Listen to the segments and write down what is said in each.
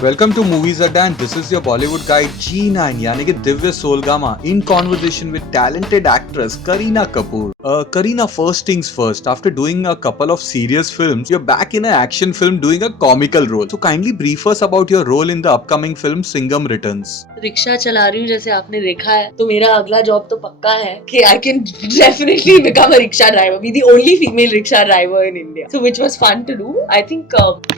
Welcome to Movies Adda and this is your Bollywood guide G9 यानी कि Divya Soulgama in conversation with talented actress Kareena Kapoor. Kareena, first things first, after doing a couple of serious films, you're back in an action film doing a comical role. So kindly brief us about your role in the upcoming film Singham Returns. Rickshaw चला रही हूँ जैसे आपने देखा है, तो मेरा अगला जॉब तो पक्का है कि I can definitely become a rickshaw driver, be the only female rickshaw driver in India, so which was fun to do. I think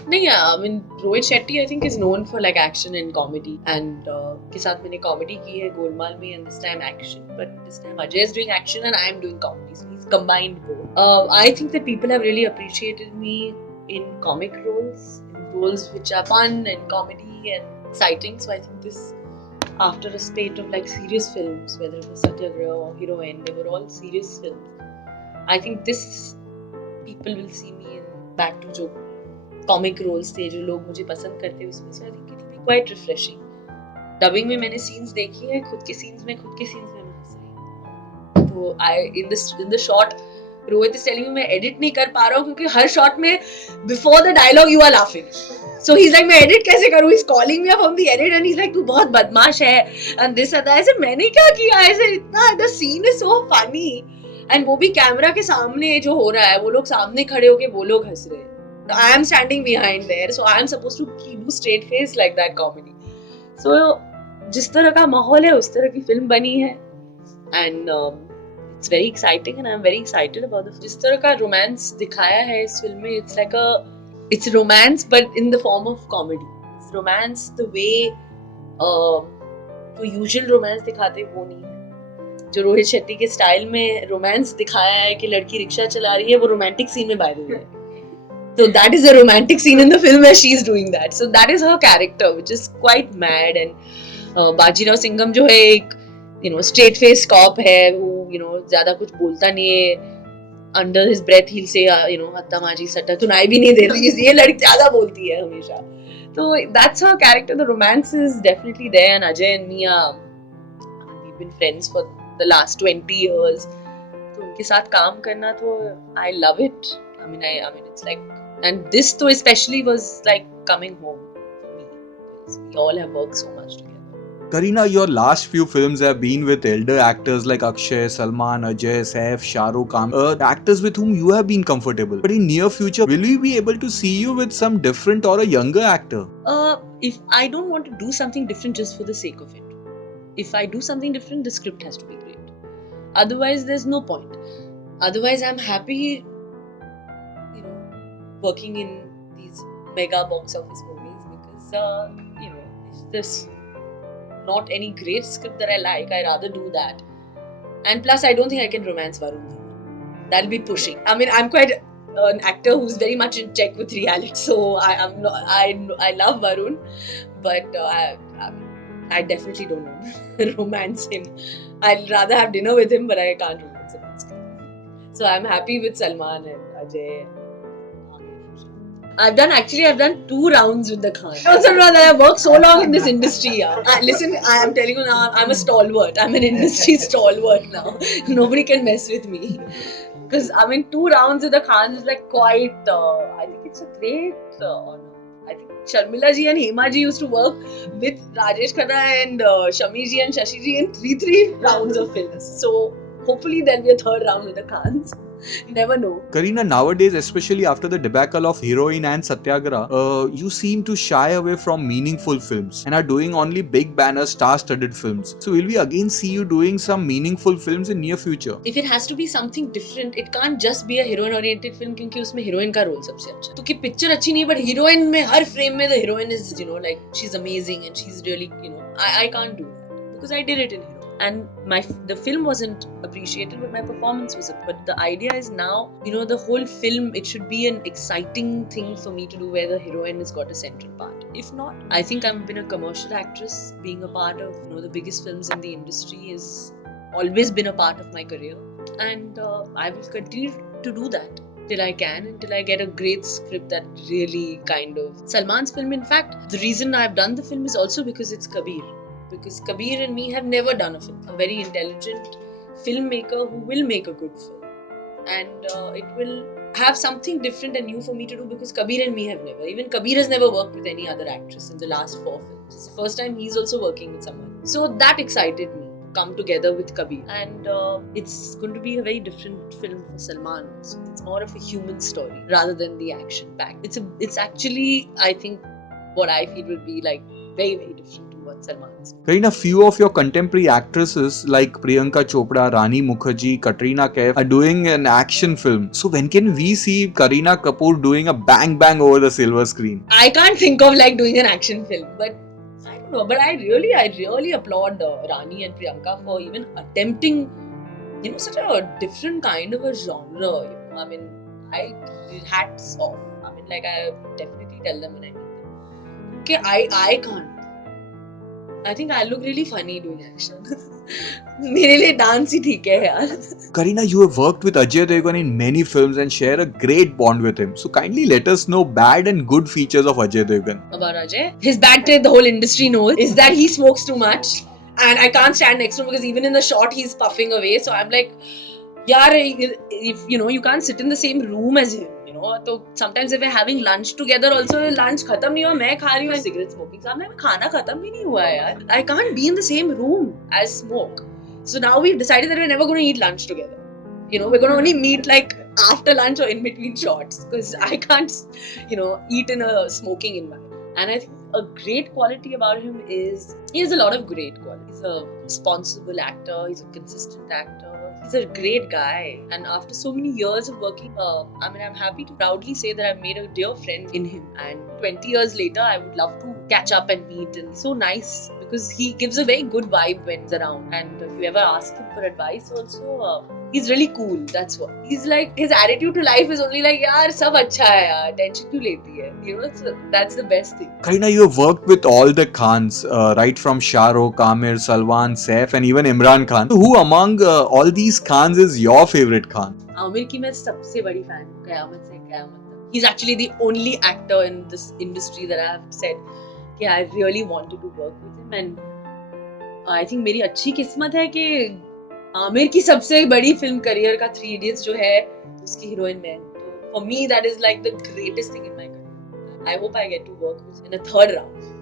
नहीं, I mean Rohit Shetty I think is known for like action and comedy, and के साथ मैंने comedy की है गोलमाल में, and this time action, but this time Ajay is doing action and I am doing comedy, so we combined both. I think that people have really appreciated me in comic roles, in roles which are fun and comedy and exciting. So I think this, after a spate of like serious films, whether it was Satyagraha or Heroine, they were all serious films. I think this, people will see me in back to जो comic roles थे, जो लोग मुझे पसंद करते हैं उसमें. So I think it will be quite refreshing. Dubbing में मैंने scenes देखी है, खुद के scenes में मैं हंस रही हूँ. तो in the shot, Rohit is telling me मैं एडिट नहीं कर पा रहा हूँ क्योंकि हर शॉट में before the dialogue you are laughing. So he is like मैं एडिट कैसे करूँ, he is calling me from the edit end he is like तू बहुत बदमाश है एंड दिस दैट. ऐसे मैंने क्या किया, ऐसे इतना the scene is so funny, and वो भी कैमरा के सामने जो हो रहा है, वो लोग सामने खड़े होके वो लोग हंस रहे हैं, I am standing behind there, so I am supposed to do straight face like that comedy. So जिस तरह का माहौल है उस तरह की फिल्म बनी है, and it's very exciting and I'm very excited about the जिस तरह का romance दिखाया है इस फिल्म में. It's like it's romance but in the form of comedy. It's romance the way जो usual romance दिखाते वो नहीं है. जो रोहित शेट्टी के स्टाइल में romance दिखाया है कि लड़की रिक्शा चला रही है, वो romantic scene में by the way. So that is a romantic scene in the film where she is doing that. So that is her character, which is quite mad. And Bajirao Singham जो है एक straight face cop है, वो ज्यादा कुछ बोलता नहीं है. अंडर हिज ब्रेथ ही से हत्ता माजी सट्टा सुनाई भी नहीं देती, ये लड़की ज्यादा बोलती है हमेशा. तो that's her character. The romance is definitely there and Ajay and me are we been friends for the last 20 years. तो उनके साथ काम करना तो I love it. I mean it's like, and this तो specially was like coming home for me. We all have worked so much. Kareena, your last few films have been with elder actors like Akshay, Salman, Ajay, Saif, Shah Rukh Khan, actors with whom you have been comfortable. But in near future, will we be able to see you with some different or a younger actor? If I don't want to do something different just for the sake of it. If I do something different, the script has to be great. Otherwise, there's no point. Otherwise, I'm happy, working in these mega box office movies because, if there's not any great script that I like, I rather do that. And plus, I don't think I can romance Varun. That'll be pushing. I mean, I'm quite an actor who's very much in check with reality, so I love Varun, but I definitely don't romance him. I'd rather have dinner with him, but I can't romance him on screen. So I'm happy with Salman and Ajay. I've done 2 rounds with the Khan. Also, I have worked so long in this industry. Listen, I am telling you now, I'm a stalwart. I'm an industry stalwart now. Nobody can mess with me. Because 2 rounds with the Khan is like quite, I think it's a great honor. I think Sharmila ji and Hema ji used to work with Rajesh Khanna and Shami ji and Shashi ji in 3 rounds of films. So hopefully there'll be a 3rd round with the Khans. Never know. Kareena, nowadays, especially after the debacle of Heroine and Satyagraha, you seem to shy away from meaningful films and are doing only big banner star-studded films. So will we again see you doing some meaningful films in near future? If it has to be something different, it can't just be a heroine-oriented film क्योंकि उसमें heroine का role सबसे अच्छा. तो कि picture अच्छी नहीं, but heroine में हर frame में the heroine is, like she's amazing and she's really, I can't do that because I did it in Heroine. And the film wasn't appreciated, but my performance wasn't. But the idea is now, the whole film, it should be an exciting thing for me to do where the heroine has got a central part. If not, I think I've been a commercial actress. Being a part of, the biggest films in the industry has always been a part of my career. And I will continue to do that till I can, until I get a great script that really kind of... Salman's film, in fact, the reason I've done the film is also because it's Kabir. Because Kabir and me have never done a film. A very intelligent filmmaker who will make a good film. And it will have something different and new for me to do, because Kabir and me have never. Even Kabir has never worked with any other actress in the last 4 films. It's the first time he's also working with someone. So that excited me. Come together with Kabir, and it's going to be a very different film for Salman. So it's more of a human story rather than the action pack. It's actually, I think, what I feel will be like very, very different to what Salman's. Kareena, few of your contemporary actresses like Priyanka Chopra, Rani Mukherjee, Katrina Kaif are doing an action film. So when can we see Kareena Kapoor doing a bang bang over the silver screen? I can't think of like doing an action film, but I don't know. But I really applaud Rani and Priyanka for even attempting, such a different kind of a genre. I mean, hats off. I mean, like, I definitely tell them when I meet them. Okay, I can't. I think I look really funny doing action. मेरे लिए dance ही ठीक है यार. Kareena, you have worked with Ajay Devgn in many films and share a great bond with him. So kindly let us know bad and good features of Ajay Devgn. About Ajay, his bad trait the whole industry knows is that he smokes too much, and I can't stand next to him because even in the shot he's puffing away. So I'm like, yaar, if you can't sit in the same room as him. So sometimes if we're having lunch together, also lunch खत्म नहीं हुआ, मैं खा रही हूँ cigarette smoking. सामने में खाना खत्म भी नहीं हुआ है यार. I can't be in the same room as smoke. So now we've decided that we're never going to eat lunch together. We're going to only meet like after lunch or in between shots, because I can't, eat in a smoking environment. And I think a great quality about him is he has a lot of great qualities. He's a responsible actor. He's a consistent actor. He's a great guy. And after so many years of working, I'm happy to proudly say that I've made a dear friend in him. And 20 years later, I would love to catch up and meet. And he's so nice because he gives a very good vibe when he's around. And if you ever ask him for advice also, he's really cool. That's what. He's like, his attitude to life is only like, yaar, sab acha hai yaar, tension kyun leti hai? So that's the best thing. Kareena, you have worked with all the Khans, right from Shah Rukh, Amir, Salman, Saif and even Imran Khan. So who among all these Khans is your favorite Khan? Amir ki main sabse badi fan hu, Qayamat se Qayamat tak. He's actually the only actor in this industry that I have said कि I really wanted to work with him, and I think मेरी अच्छी किस्मत है कि आमिर की सबसे बड़ी film career का 3 Idiots जो है उसकी हीरोइन मैं. तो for me that is like the greatest thing in my career. I hope I get to work with in a third round.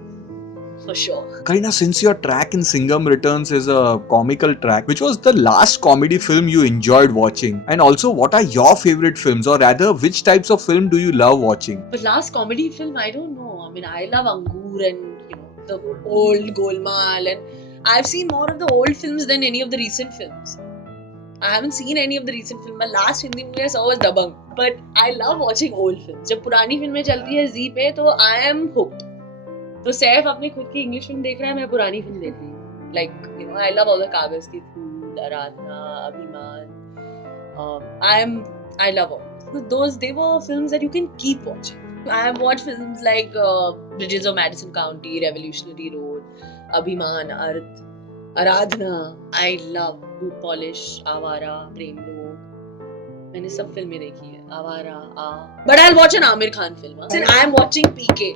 For sure. Kareena, since your track in Singham Returns is a comical track, which was the last comedy film you enjoyed watching? And also, what are your favorite films, or rather, which types of film do you love watching? But last comedy film, I don't know. I mean, I love Angur and the old Golmaal, and I've seen more of the old films than any of the recent films. I haven't seen any of the recent films. My last Hindi movie I saw was Dabangg. But I love watching old films. जब पुरानी फिल्में चलती है Z पे तो I am hooked. तो सैफ अपनी खुद की इंग्लिश फिल्म देख रहा है, मैं पुरानी फिल्म देख रही हूँ. Like, I love all the कागज की फूल, आराधना, अभिमान. I love all. So they were films that you can keep watching. I have watched films like Bridges of Madison County, Revolutionary Road, Abhiman, Arth, Aradhana. I love Boot Polish, Avara, Prem Log. मैंने सब फिल्में देखी है. Avara, But I'll watch an Amir Khan film. And I am watching PK.